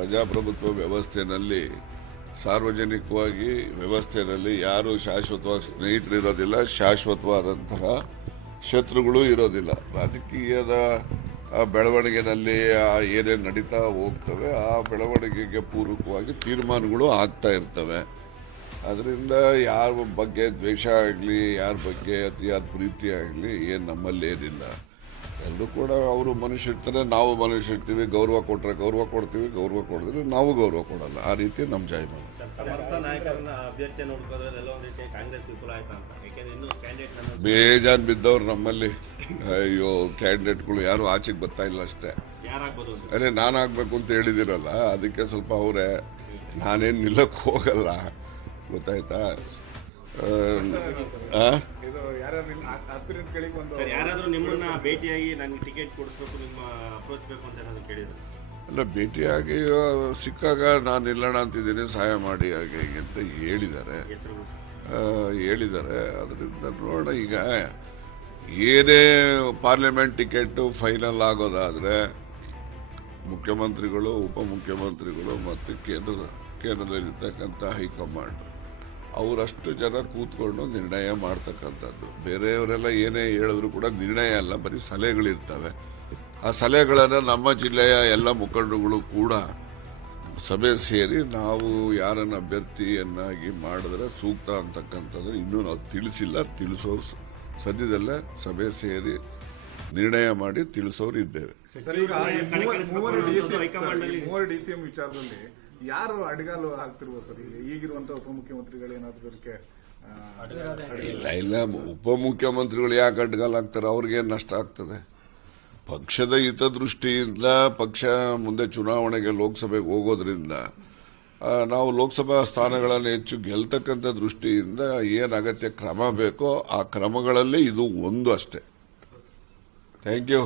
ಪ್ರಜಾಪ್ರಭುತ್ವ ವ್ಯವಸ್ಥೆಯಲ್ಲಿ ಸಾರ್ವಜನಿಕವಾಗಿ ವ್ಯವಸ್ಥೆಯಲ್ಲಿ ಯಾರು ಶಾಶ್ವತವಾಗಿ ಸ್ನೇಹಿತರಿರೋದಿಲ್ಲ, ಶಾಶ್ವತವಾದಂತಹ ಶತ್ರುಗಳು ಇರೋದಿಲ್ಲ. ರಾಜಕೀಯದ ಬೆಳವಣಿಗೆನಲ್ಲಿ ಏನೇನು ನಡೀತಾ ಹೋಗ್ತವೆ, ಆ ಬೆಳವಣಿಗೆಗೆ ಪೂರಕವಾಗಿ ತೀರ್ಮಾನಗಳು ಆಗ್ತಾ ಇರ್ತವೆ. ಅದರಿಂದ ಯಾರ ಬಗ್ಗೆ ದ್ವೇಷ ಆಗಲಿ, ಯಾರ ಬಗ್ಗೆ ಅತಿಯಾದ ಪ್ರೀತಿ ಆಗಲಿ, ಏನು ನಮ್ಮಲ್ಲಿ ಏನಿಲ್ಲ. ಎಲ್ಲರೂ ಕೂಡ ಅವರು ಮನುಷ್ಯ ಇರ್ತಾರೆ ನಾವು ಮನುಷ್ಯ ಇರ್ತೀವಿ ಗೌರವ ಕೊಟ್ಟರೆ ಗೌರವ ಕೊಡ್ತೀವಿ ಗೌರವ ಕೊಡಿದ್ರೆ ನಾವು ಗೌರವ ಕೊಡಲ್ಲ. ಆ ರೀತಿ ನಮ್ಮ ಜಾಯಮಾನ ಬೇಜಾನ್ ಬಿದ್ದವ್ರು ನಮ್ಮಲ್ಲಿ. ಅಯ್ಯೋ ಕ್ಯಾಂಡಿಡೇಟ್ಗಳು ಯಾರು ಆಚೆಗೆ ಬರ್ತಾ ಇಲ್ಲ ಅಷ್ಟೇ. ಅದೇ ಅಂತ. ಅರೆ ನಾನು ಆಗ್ಬೇಕು ಅಂತ ಹೇಳಿದಿರಲ್ಲ ಅದಕ್ಕೆ ಸ್ವಲ್ಪ ಅವರೇ ನಾನೇನು ನಿಲ್ಲಕ್ಕೆ ಹೋಗಲ್ಲ. ಗೊತ್ತಾಯ್ತಾ? ಆ, ಆ? ಇದು ಯಾರ್ಯಾರು ಆಸ್ಪಿರೆಂಟ್ ಗಳಿಗೆ ಒಂದು ಸರ್ ಯಾರಾದ್ರೂ ನಿಮ್ಮನ್ನ ಭೇಟಿಯಾಗಿ ನನಗೆ ಟಿಕೆಟ್ ಕೊಡಿಸ್ಬೇಕು ನಿಮ್ಮ ಅಪ್ರೋಚ್ ಬೇಕು ಅಂತ ಏನಾದ್ರು ಕೇಳಿದ್ರು. ಅಲ್ಲ ಭೇಟಿಯಾಗಿ ಸಿಕ್ಕಾಗ ನಾನು ಇಲ್ಲಣ ಅಂತಿದ್ದೀನಿ ಸಹಾಯ ಮಾಡಿ ಹಾಗೆ ಹೀಗೆ ಅಂತ ಹೇಳಿದ್ದಾರೆ. ಹೇಳಿದ್ದಾರೆ. ಅದರಿಂದ ನೋಡೋಣ ಈಗ ಏನೇ ಪಾರ್ಲಿಮೆಂಟ್ ಟಿಕೆಟು ಫೈನಲ್ ಆಗೋದಾದರೆ ಮುಖ್ಯಮಂತ್ರಿಗಳು ಉಪಮುಖ್ಯಮಂತ್ರಿಗಳು ಮತ್ತು ಕೇಂದ್ರ ಕೇಂದ್ರದಲ್ಲಿರ್ತಕ್ಕಂಥ ಹೈಕಮಾಂಡ್ ಅವರಷ್ಟು ಜನ ಕೂತ್ಕೊಂಡು ನಿರ್ಣಯ ಮಾಡ್ತಕ್ಕಂಥದ್ದು. ಬೇರೆಯವರೆಲ್ಲ ಏನೇ ಹೇಳಿದ್ರು ಕೂಡ ನಿರ್ಣಯ ಅಲ್ಲ, ಬರೀ ಸಲಹೆಗಳಿರ್ತವೆ. ಆ ಸಲಹೆಗಳನ್ನು ನಮ್ಮ ಜಿಲ್ಲೆಯ ಎಲ್ಲ ಮುಖಂಡರುಗಳು ಕೂಡ ಸಭೆ ಸೇರಿ ನಾವು ಯಾರನ್ನು ಅಭ್ಯರ್ಥಿಯನ್ನಾಗಿ ಮಾಡಿದ್ರೆ ಸೂಕ್ತ ಅಂತಕ್ಕಂಥದ್ದು ಇನ್ನೂ ನಾವು ತಿಳಿಸಿಲ್ಲ. ತಿಳಿಸೋ ಸದ್ಯದಲ್ಲೇ ಸಭೆ ಸೇರಿ ನಿರ್ಣಯ ಮಾಡಿ ತಿಳಿಸೋರು ಇದ್ದೇವೆ ಯಾರು ಅಡಿಗಾಲು ಹಾಕ್ತಿರ್ಬೋದು ಸರ್? ಈಗ ಈಗಿರುವಂತಹ ಉಪಮುಖ್ಯಮಂತ್ರಿಗಳು ಏನಾದ್ರು ಅದಕ್ಕೆ ಇಲ್ಲ ಇಲ್ಲ ಉಪಮುಖ್ಯಮಂತ್ರಿಗಳು ಯಾಕೆ ಅಡ್ಗಾಲ್ ಆಗ್ತಾರೆ? ಅವ್ರಿಗೆ ನಷ್ಟ ಆಗ್ತದೆ? ಪಕ್ಷದ ಹಿತದೃಷ್ಟಿಯಿಂದ ಪಕ್ಷ ಮುಂದೆ ಚುನಾವಣೆಗೆ ಲೋಕಸಭೆಗೆ ಹೋಗೋದ್ರಿಂದ ನಾವು ಲೋಕಸಭಾ ಸ್ಥಾನಗಳನ್ನು ಹೆಚ್ಚು ಗೆಲ್ತಕ್ಕಂಥ ದೃಷ್ಟಿಯಿಂದ ಏನು ಅಗತ್ಯ ಕ್ರಮ ಬೇಕೋ ಆ ಕ್ರಮಗಳಲ್ಲಿ ಇದು ಒಂದು ಅಷ್ಟೇ. Thank you